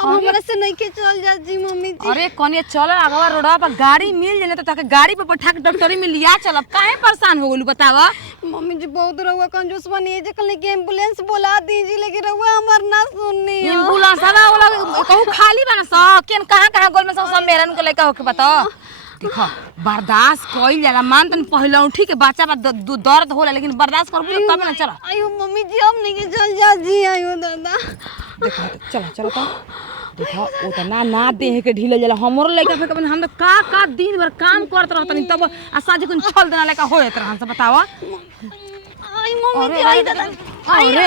अब हमरा से नहीं के चल जा जी मम्मी जी। अरे कने चल आगवा रोडवा पर गाड़ी मिल जाने तो ताके गाड़ी पे बैठा के डॉक्टरी में लिया चलब। काहे परेशान हो गेलू बतावा। मम्मी जी बहुत रहुआ कंजूस बनी जे कल के एम्बुलेंस बुला दीजिए लेकिन रहुआ हमर ना सुननी। एम्बुलेंस वाला कहू खाली बना स केन कहां गोल में सब मेरन के लेके होके बता। देखो बर्दाश्त कइल जाला मान तन पहले उठी के बच्चा बा दर्द होला लेकिन बर्दाश्त करबू तब ना चल। आयो मम्मी जी अब नहीं के चल जा जी। आयो दादा देखो चलो चलो तो देखो ओ त ना देह के ढीले जाला हमरो लइका फेक हम का दिन भर काम करत रहतनी तब आसाजे कुन छल देना लेका होयत रहन से बतावा। आई मम्मी जी आई दादा। अरे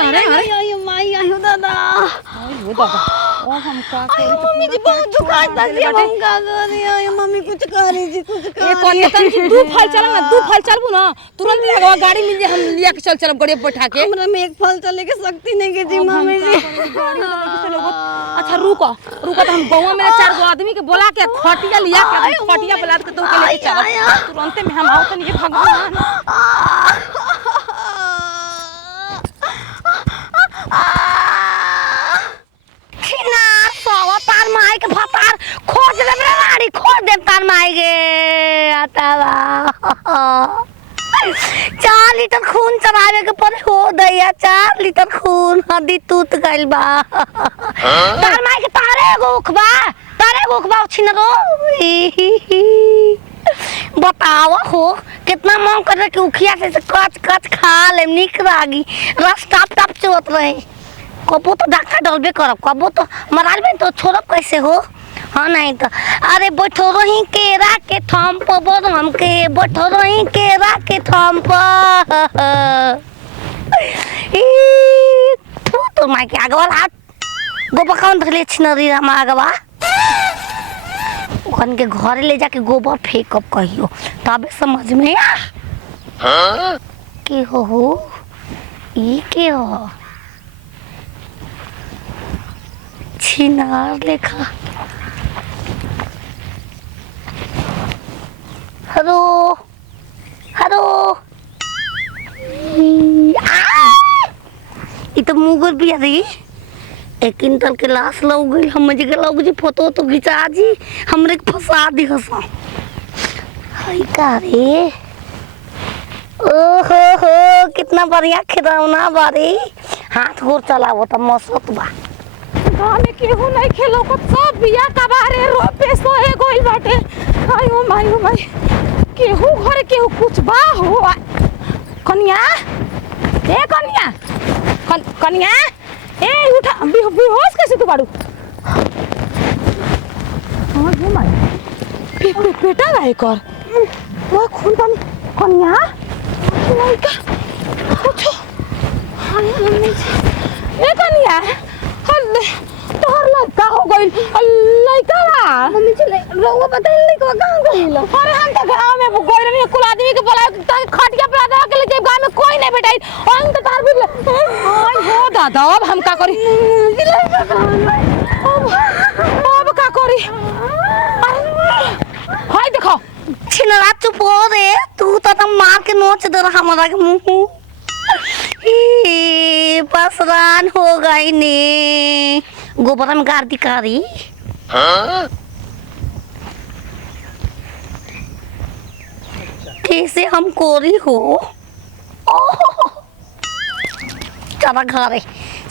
आयो माई आयो दादा। आयो दादा ओ हम का आई मम्मी जी बहुत दुखाता जी हम का करे। आयो मम्मी कुछ करे जी कुछ करे। ए कोन तन की दू फल चल ना दू फल चलबू ना तुरंत लगवा गाड़ी मिल जे हम लिया के चलब गाड़ी बैठा के। हमरा में एक फल चले के शक्ति नहीं के जी मम्मी जी। अच्छा रुको तो हम गौवा में 4 गो आदमी के बोला के खटिया लिया के खटिया बुला के तो के लेके चलब तुरंत में हम आओ तनी ये भगवान। खिना सवा तार माई के भतार खोज ले रे गाड़ी खोज दे तार माई गे आतावा 4 लीटर खून चढ़ावे के पड़े हो दैया 4 लीटर खून हदी टूट गइल बा। तार माई के तारे गोखबा छिन रो बताओ हो कितना मन करे कि उखिया से कच खा ले निक लागी रस टप चोत रहे। कबो तो डॉक्टर डलबे करब कबो तो मराल में तो छोड़ब कैसे हो। हाँ नहीं तो अरे बैठो रही केरा के थम पर बोल हमके बैठो रही केरा के थम पर तो माई के आगवा हाथ गोबर कौन धले छिनरी हम आगवा ओखन के घरे ले जाके गोबर फेंकब कहियो तबे समझ में आ के हो ई के हो छिनार लेखा। हेलो तो मुगल भी रही 1 क्विंटल के लाश लग गई हम जे लग जी फोटो तो खिंचा जी हमरे के फंसा दी हसा हाय का रे ओहो हो कितना बढ़िया खिलौना बारे हाथ गोर चलावो त मसत बा। गाँव में केहू नहीं खेलो को सब बिया कबारे रोपे सोहे गोइल बाटे। आयो माई केहू घर केहू कुछ बा हो कन्या ए कन्या ए उठा बेहोश कैसे तू बाड़ू। हां हे माई बेटा भाई कर वो खून पानी कन्या नहीं का कुछ हां मम्मी ए कन्या हल्ले तोहर लड़का हो गइल लड़का बा मम्मी जी रहुआ बताइल लड़का कहां गइल। अरे हम तो गांव में गोइल नहीं कुल आदमी के बोला ताकि खटिया पर लगा के ले गांव में कोई नहीं बेटाई हम तो तार भी हाय हो दादा अब हम का करी अब का करी हाय देखो छिनरा चुप हो रे तू तो मार के नोच दे रहा हमरा के मुंह पसरान हो गई ने गोबर में गाड़ दिकारी। कैसे हम कोरी हो चला घरे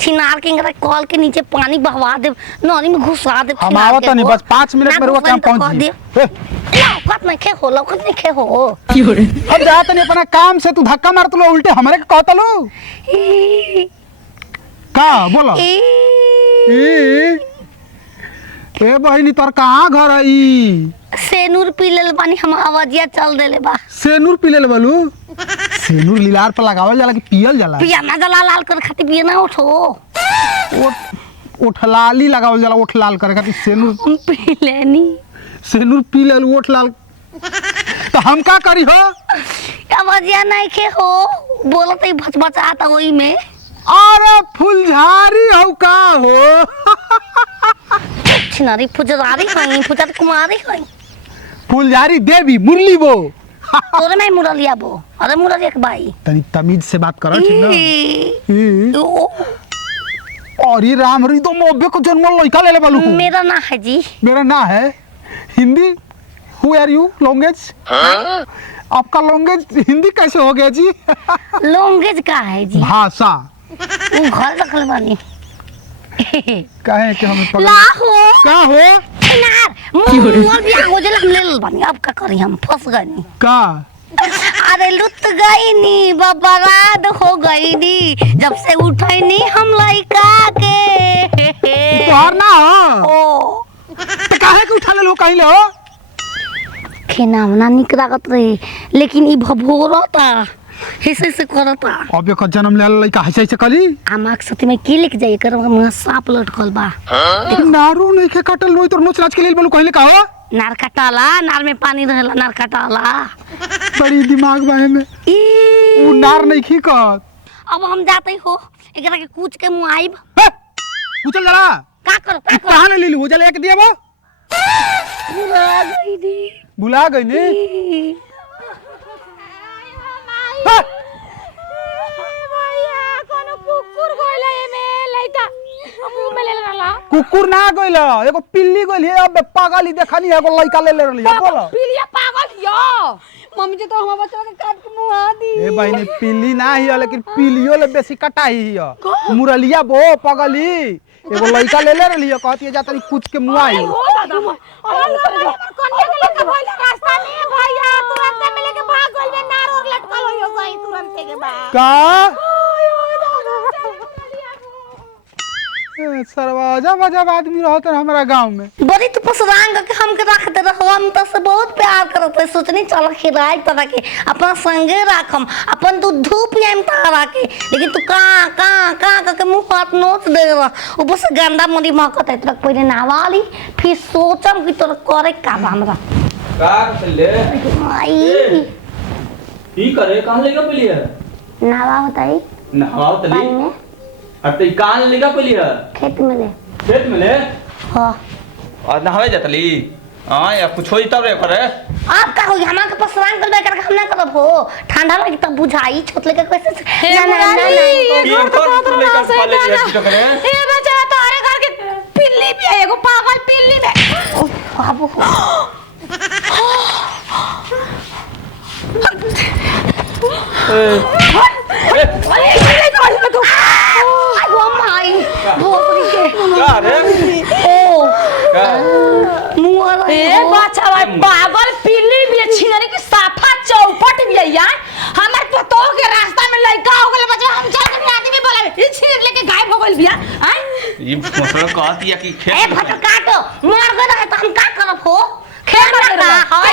छिनार के कॉल के नीचे पानी बहवा दे नौनी में घुसा दे। हम आवत नहीं बस 5 मिनट में रुआ काम पहुंच जी। लौकत नहीं खे हो हम जात नहीं अपना काम से तू धक्का मारत लो उल्टे हमरे के कहत लो का बोलो ए बहिनी तोर कहां घर है ई सेनूर पी लेल बानी हम आवाजिया चल देले बा। सेनूर पी लेल बालू सेनूर लीलार पर लगावल जाला कि पियल जाला पिया ना जला लाल कर खाती पिए ना उठो ओठ लाली लगावल जाला ओठ लाल करे खाती सेनूर हम पी लेनी सेनूर पी लेल ओठ लाल तो हम का करी हो आवाजिया नहीं खे हो बोलत ही भचभचाता ओई में। अरे फुलझारी हो का हो छिनारी फुजरारी कहीं फुजर कुमारी कहीं फुलझारी देवी मुरली वो तोरे में मुरलिया बो अरे मुरलिया के भाई तनी तमीज से बात करो ठीक ना अरे राम री तो मोबे को जन्म लड़का ले ले बालू मेरा ना है जी। मेरा ना है हिंदी। हु आर यू लैंग्वेज? आपका लैंग्वेज हिंदी कैसे हो गया जी? लैंग्वेज का है जी? भाषा। वो घर रखल बानी। काहे कि हमें पकड़ लाहो का हो यार मोर भी आगो जल हम ले बानी। अब का करी, हम फंस गनी का? अरे लुट गई नी, बर्बाद हो गई नी, जब से उठई नी हम लइका के। तोहर ना हो ओ तो काहे के उठा ले लो कहीं ले हो? खेना ना निक लागत रहे, लेकिन ई भभोरता हिसे से करता। अब एक जन्म ले लड़का हइसे से कली आमाक सती में की लिख जाए कर मुंह सांप लटकल बा। नारू नहीं के काटल नोई तोर नोच नाच के लिए बोलू कहीं ले का हो? नार कटाला, नार में पानी रहेला, नार कटाला। बड़ी दिमाग बा में ई उ नार नहीं खी कहत। अब हम जाते हो एकरा के कूच के मुंह आइब। उछल जरा का करो का करो? कहां ले लीलू जले एक दिया बा भुला गई दी। भुला गई ने। कुकुर ना गइल, एगो पिल्ली गइल है। अब पागल देखनी है, एगो लड़का ले ले रही है। बोलो पिलिया पागल हियो। मम्मी जी तो हमारे बच्चा के काट के मुआ दी। ए बहनी पिल्ली ना ही है, लेकिन पिल्लियो ले बेसी कटाई है। मुरलिया बो पगली एगो लड़का ले ले रही है। कहती है जा तनी कुछ के मुआई। हो दादा कन्या के लेके भइल रास्ता में भैया तुरंत में लेके भाग गइल में नार और लटकल हो गई तुरंत के बाद। का सरवाजा बजाब आदमी रहते हमारा गांव में। बड़ी तो पसरांग के हमके रखते रहो, हम तो से बहुत प्यार करते। सोचनी चल खिराई तरह के अपन संगे राखम, अपन तू धूप आइम तारा के, लेकिन तू का के मुंह हाथ नोच दे रहा। ऊपर से गंदा मुंडी महकत है। तक पहले नहावाली, फिर सोचम कि तोरा करे का हमरा का चले आई ई करे कहां लेगा पलिया नहावा बताई नहाओ पानी तली में अब तो कहां लेगा पलिया खेत में ले। खेत में ले हां और नहावे जतली हां या कुछ होई तब रे करे। आप का हो हमरा के पसरांग कर कर हम ना करब हो। ठंडा लगी तब बुझाई छोट लेके कैसे ना ना ना ये कौन तू लेकर खा ले दिया तो करे ए बच्चा तारे घर के पिल्ली भी है, एगो पागल पिल्ली में। बाबू का रे पागल पिल्ली भी छिनरी की साफा चौपट भी है यार। हमारे पतो के रास्ता में लड़का हो गए बच्चा, हम चल के आदमी बोला ये छिनर लेके गायब हो गइल बिया। ये मतलब कहती है कि ए खेत फट काटो मार गए रहे तो हम का करब हो? खेल ना हाय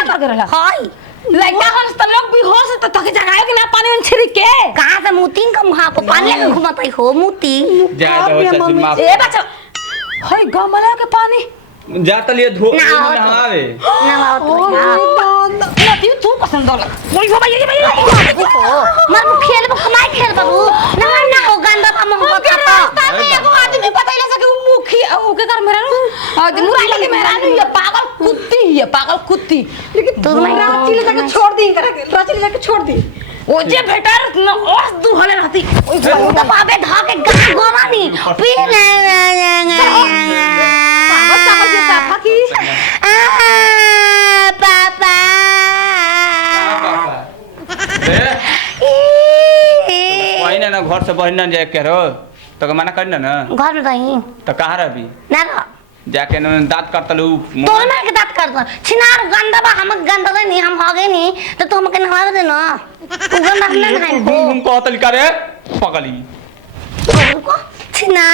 हाय लड़का हम सब लोग भी होश तो तक जगाए कि ना पानी में छिड़क के। कहां से मुतिंग का मुहां पर पानी लेके घुमातई हो मुती। ज्यादा हो चाची माफ ए बच्चा हाय गमला के पानी जाता लिए धो नहाओ तो। नहावे ना लती तू पसंद होला कोई हो भाई मर खेल कमाई खेल बाबू ना ना हो गंदा का मुंह के का रास्ता में एगो आदमी बतैले से कि मुखी ओके कर मेरा मुरा लगे मेरा नहीं ये पागल कुत्ती है, पागल कुत्ती। लेकिन तू नहीं रांची ले जाके छोड़ दी करा के, रांची ले जाके छोड़ दी। ओ जे बेटर न और दू हले रहती ओए तो बाबे धा के गा गोरानी पी ले पागल पागल जे साफा की पापा वही ना घर से बहन ना जाए कह रहो तो मना कर ना घर में रही तो कहाँ रही ना रह जाके दांत करतलू तो मैं के दांत कर छिनार गंदा बा हम गंदा नहीं हम हो गए नहीं तो तुम के नहा दे ना तू गंदा हम ना नहाए हम कहतल करे पगली को छिना